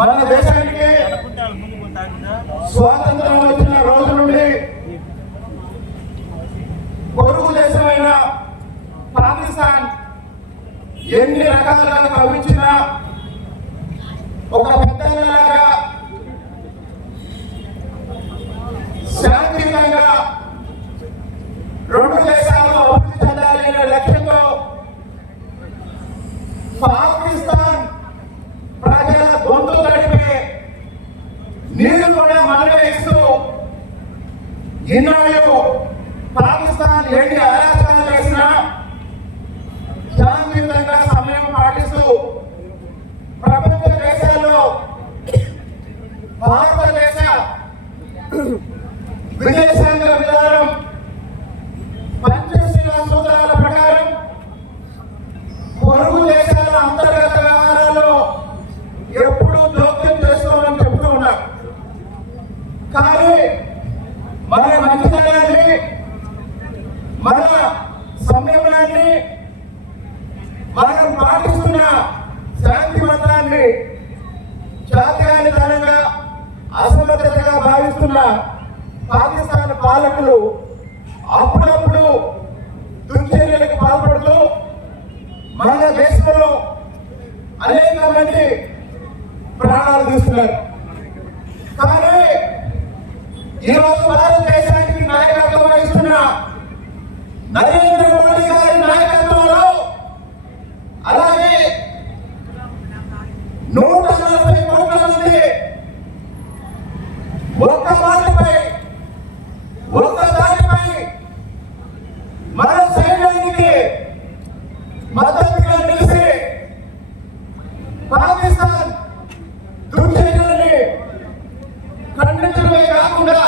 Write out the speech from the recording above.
మన దేశానికి స్వాతంత్రం వచ్చిన రోజు నుండి పొరుగు దేశమైన పాకిస్తాన్ ఎన్ని రకాలుగా కవించిన ఒక పెద్దలాగా శాంతియుతంగా రెండు దేశాలు అభివృద్ధి చెందాలనే లక్ష్యంతో పాకిస్తాన్ ప్రజల గొంతు తడిపే నీరు కూడా మనవేస్తూ ఈనాడు పాకిస్తాన్ ఎన్ని అరాచకాలు చేసినా శాంతియుతంగా సమయం పాటిస్తూ ప్రపంచ దేశాల్లో భారతదేశ విదేశాంగ విధానం పంచశీల సూత్రాల ప్రకారం పొరుగు దేశాల అంతర్గత వ్యవహారాల్లో ఎప్పుడూ జోక్యం చేసుకోవాలని చెప్తూ ఉన్నారు. కానీ మన మంచితనాన్ని మన సంయమనాన్ని మనం పాటిస్తున్న శాంతి మంత్రాన్ని జాతీయానితనంగా అసమర్థతగా భావిస్తున్న పాకిస్తాన్ పాలకులు అప్పుడప్పుడు దుర్చర్యలకు పాల్పడుతూ మన దేశంలో అనేక మంది ప్రాణాలు తీస్తున్నారు. కానీ ఈరోజు భారతదేశానికి నాయకత్వం వహిస్తున్న నరేంద్ర మోడీ గారి నాయకత్వంలో అలాగే 140 కోట్ల మంది ఒక్క మాటపై ఒక్క దానిపై మన సైన్యానికి మద్దతుగా నిలిచి పాకిస్తాన్ దుర్చర్యలని ఖండించడమే కాకుండా